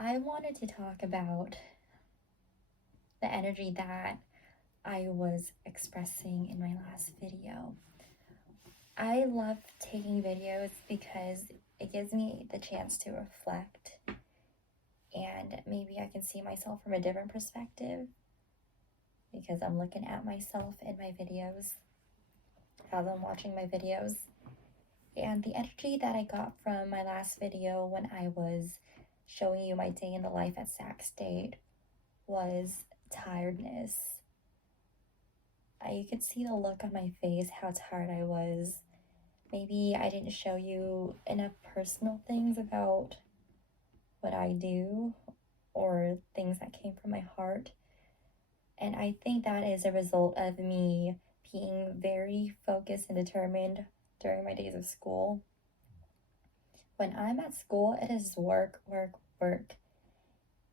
I wanted to talk about the energy that I was expressing in my last video. I love taking videos because it gives me the chance to reflect and maybe I can see myself from a different perspective because I'm looking at myself in my videos as I'm watching my videos. And the energy that I got from my last video when I was showing you my day in the life at Sac State was tiredness. You could see the look on my face, how tired I was. Maybe I didn't show you enough personal things about what I do or things that came from my heart. And I think that is a result of me being very focused and determined during my days of school. When I'm at school, it is work, work, work.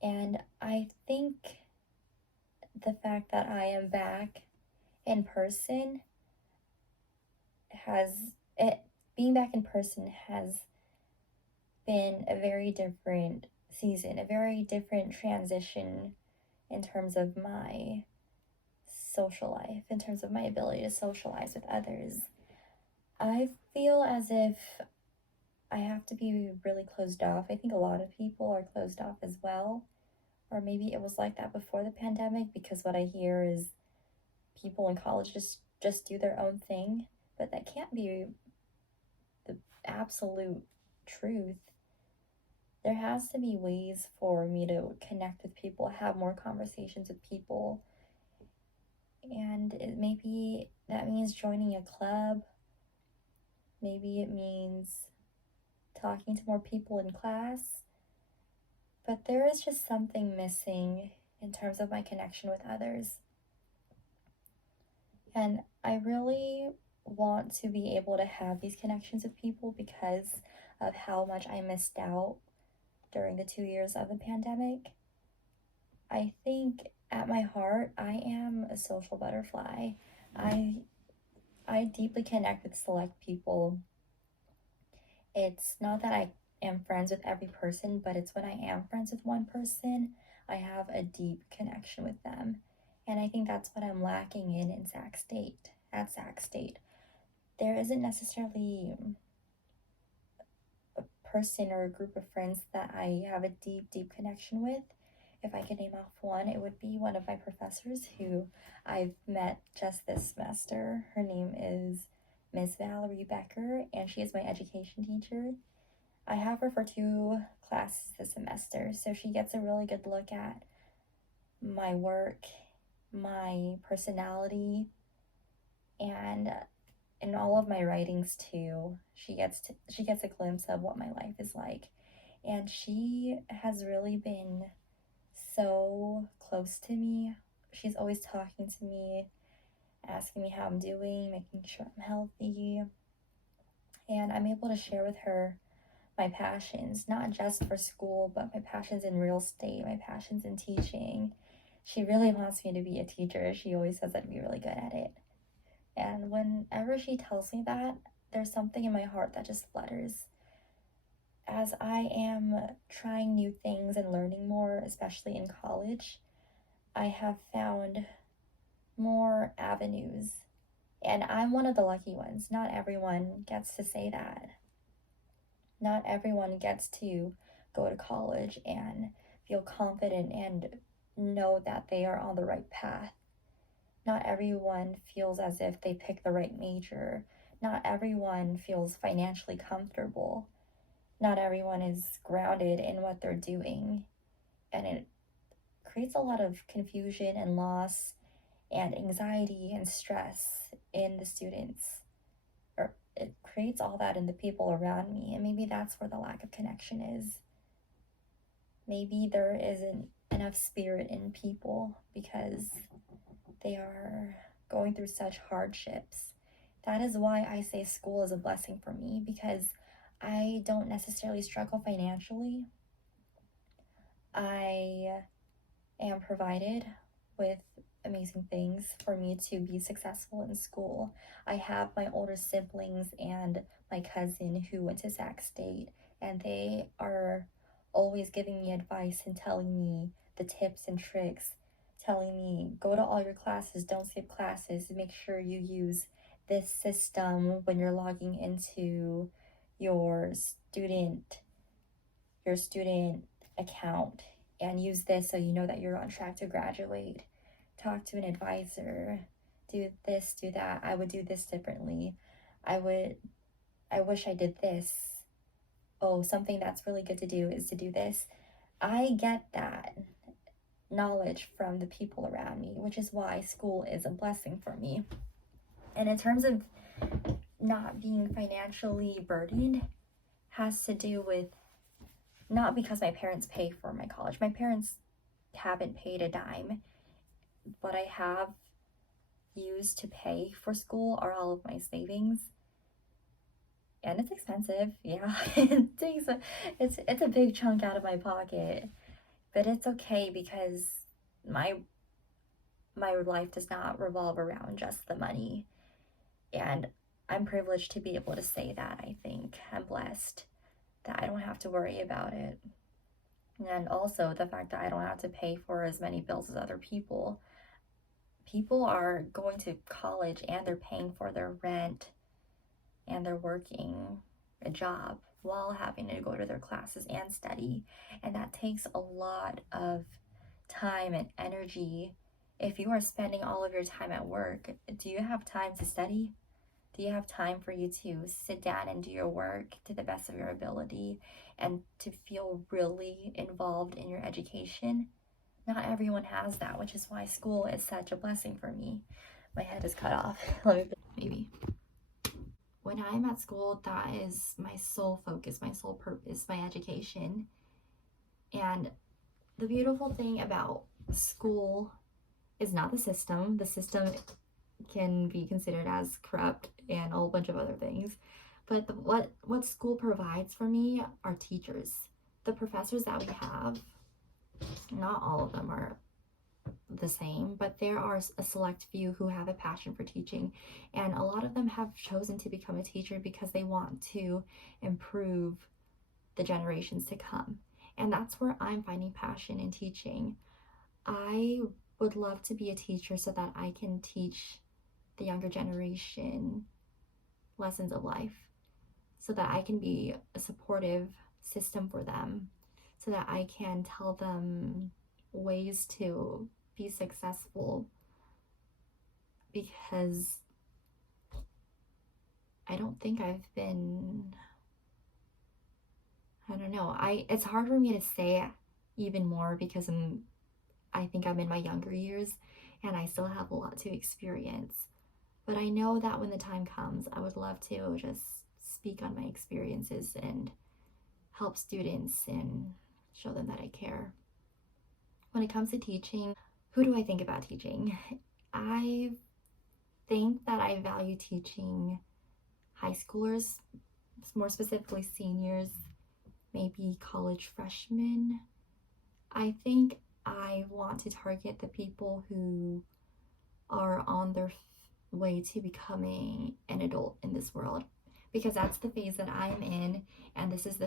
And I think the fact that I am back in person has it being back in person has been a very different season, a very different transition in terms of my social life, in terms of my ability to socialize with others. I feel as if I have to be really closed off. I think a lot of people are closed off as well. Or maybe it was like that before the pandemic because what I hear is people in college just do their own thing, but that can't be the absolute truth. There has to be ways for me to connect with people, have more conversations with people. And maybe that means joining a club. Maybe it means talking to more people in class. But there is just something missing in terms of my connection with others. And I really want to be able to have these connections with people because of how much I missed out during the 2 years of the pandemic. I think at my heart, I am a social butterfly. I deeply connect with select people. It's not that I am friends with every person, but it's when I am friends with one person, I have a deep connection with them. And I think that's what I'm lacking in Sac State, at Sac State. There isn't necessarily a person or a group of friends that I have a deep, deep connection with. If I could name off one, it would be one of my professors who I've met just this semester. Her name is Miss Valerie Becker, and she is my education teacher. I have her for 2 classes this semester, so she gets a really good look at my work, my personality, and in all of my writings too. She gets a glimpse of what my life is like, and she has really been so close to me. She's always talking to me, asking me how I'm doing, making sure I'm healthy, and I'm able to share with her my passions, not just for school, but my passions in real estate, my passions in teaching. She really wants me to be a teacher. She always says I'd be really good at it. And whenever she tells me that, there's something in my heart that just flutters. As I am trying new things and learning more, especially in college, I have found more avenues. And I'm one of the lucky ones. Not everyone gets to say that. Not everyone gets to go to college and feel confident and know that they are on the right path. Not everyone feels as if they picked the right major. Not everyone feels financially comfortable. Not everyone is grounded in what they're doing. And it creates a lot of confusion and loss and anxiety and stress in the students. Or it creates all that in the people around me. And maybe that's where the lack of connection is. Maybe there isn't enough spirit in people because they are going through such hardships. That is why I say school is a blessing for me, because I don't necessarily struggle financially. I am provided with amazing things for me to be successful in school. I have my older siblings and my cousin who went to Sac State, and they are always giving me advice and telling me the tips and tricks, telling me go to all your classes, don't skip classes, make sure you use this system when you're logging into your student account, and use this so you know that you're on track to graduate. Talk to an advisor, do this, do that. I would do this differently. I wish I did this. Oh, something that's really good to do is to do this. I get that knowledge from the people around me, which is why school is a blessing for me. And in terms of not being financially burdened, has to do with not because my parents pay for my college. My parents haven't paid a dime. What I have used to pay for school are all of my savings. And it's expensive, yeah. It's a big chunk out of my pocket. But it's okay because my life does not revolve around just the money. And I'm privileged to be able to say that, I think. I'm blessed that I don't have to worry about it. And also the fact that I don't have to pay for as many bills as other people. People are going to college and they're paying for their rent and they're working a job while having to go to their classes and study. And that takes a lot of time and energy. If you are spending all of your time at work, do you have time to study? Do you have time for you to sit down and do your work to the best of your ability and to feel really involved in your education? Not everyone has that, which is why school is such a blessing for me. My head is cut off. Maybe. When I'm at school, that is my sole focus, my sole purpose, my education. And the beautiful thing about school is not the system. The system can be considered as corrupt and a whole bunch of other things. But what school provides for me are teachers. The professors that we have, not all of them are the same, but there are a select few who have a passion for teaching, and a lot of them have chosen to become a teacher because they want to improve the generations to come. And that's where I'm finding passion in teaching. I would love to be a teacher so that I can teach the younger generation lessons of life, so that I can be a supportive system for them, so that I can tell them ways to be successful, because I don't think I've been, I don't know, it's hard for me to say even more because I think I'm in my younger years and I still have a lot to experience. But I know that when the time comes, I would love to just speak on my experiences and help students and show them that I care. When it comes to teaching, who do I think about teaching? I think that I value teaching high schoolers, more specifically seniors, maybe college freshmen. I think I want to target the people who are on their way to becoming an adult in this world, because that's the phase that I'm in, and this is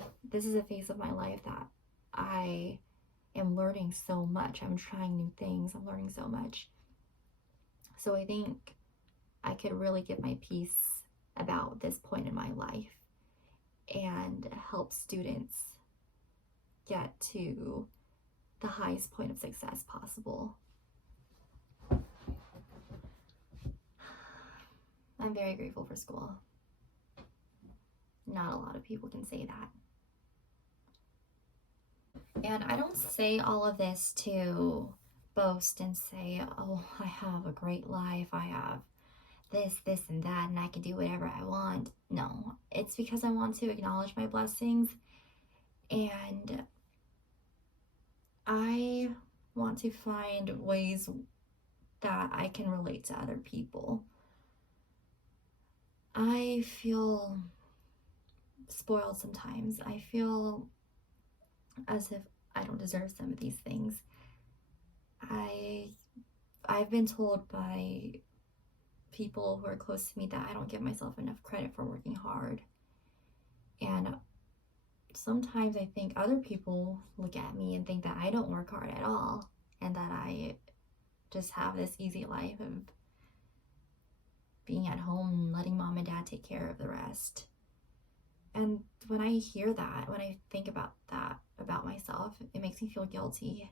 a phase of my life that I am learning so much. I'm trying new things. I'm learning so much. So I think I could really give my piece about this point in my life and help students get to the highest point of success possible. I'm very grateful for school. Not a lot of people can say that. And I don't say all of this to boast and say, oh, I have a great life, I have this, and that, and I can do whatever I want. No, it's because I want to acknowledge my blessings, and I want to find ways that I can relate to other people. I feel spoiled sometimes. I feel as if I don't deserve some of these things. I've been told by people who are close to me that I don't give myself enough credit for working hard. And sometimes I think other people look at me and think that I don't work hard at all and that I just have this easy life of being at home and letting mom and dad take care of the rest. And when I hear that, when I think about that about myself, it makes me feel guilty.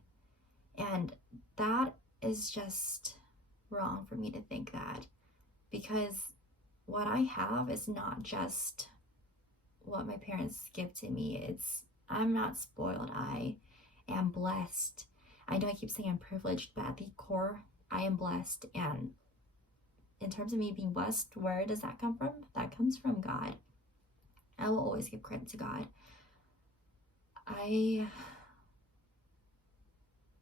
And that is just wrong for me to think that, because what I have is not just what my parents give to me. I'm not spoiled. I am blessed. I know I keep saying I'm privileged, but at the core, I am blessed. And in terms of me being blessed, where does that come from? That comes from God. I will always give credit to God. I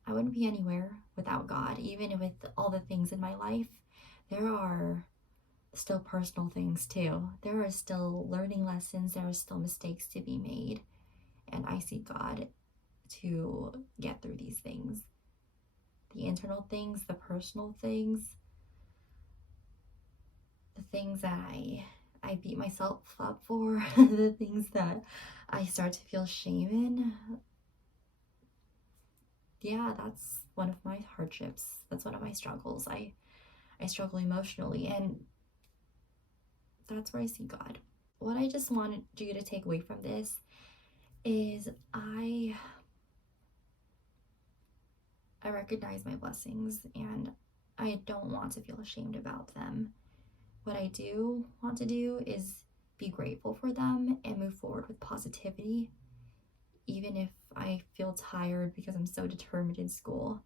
wouldn't be anywhere without God. Even with all the things in my life, there are still personal things too. There are still learning lessons. There are still mistakes to be made. And I see God to get through these things. The internal things, the personal things, the things that I beat myself up for, the things that I start to feel shame in. Yeah, that's one of my hardships. That's one of my struggles. I struggle emotionally, and that's where I see God. What I just wanted you to take away from this is I recognize my blessings, and I don't want to feel ashamed about them. What I do want to do is be grateful for them and move forward with positivity, even if I feel tired because I'm so determined in school.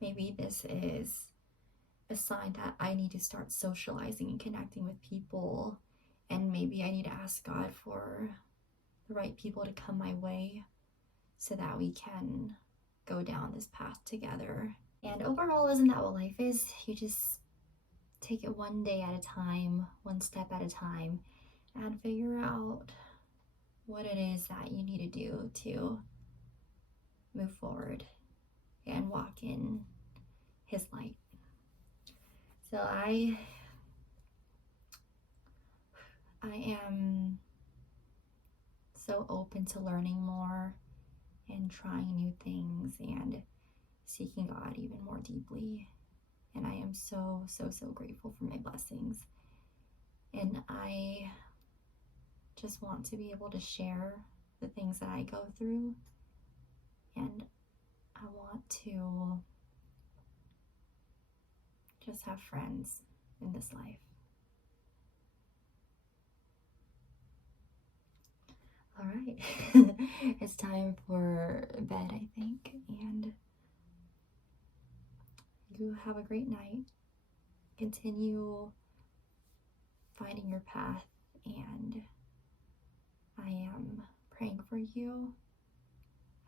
Maybe this is a sign that I need to start socializing and connecting with people, and maybe I need to ask God for the right people to come my way so that we can go down this path together. And overall, isn't that what life is? You just take it one day at a time, one step at a time, and figure out what it is that you need to do to move forward and walk in His light. So I am so open to learning more and trying new things and seeking God even more deeply. And I am so grateful for my blessings. And I just want to be able to share the things that I go through. And I want to just have friends in this life. All right, it's time for bed, I think, and you have a great night. Continue finding your path, and I am praying for you.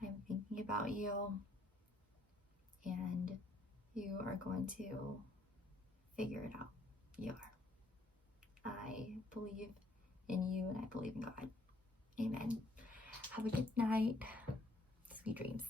I'm thinking about you, and you are going to figure it out. You are. I believe in you, and I believe in God. Amen. Have a good night. Sweet dreams.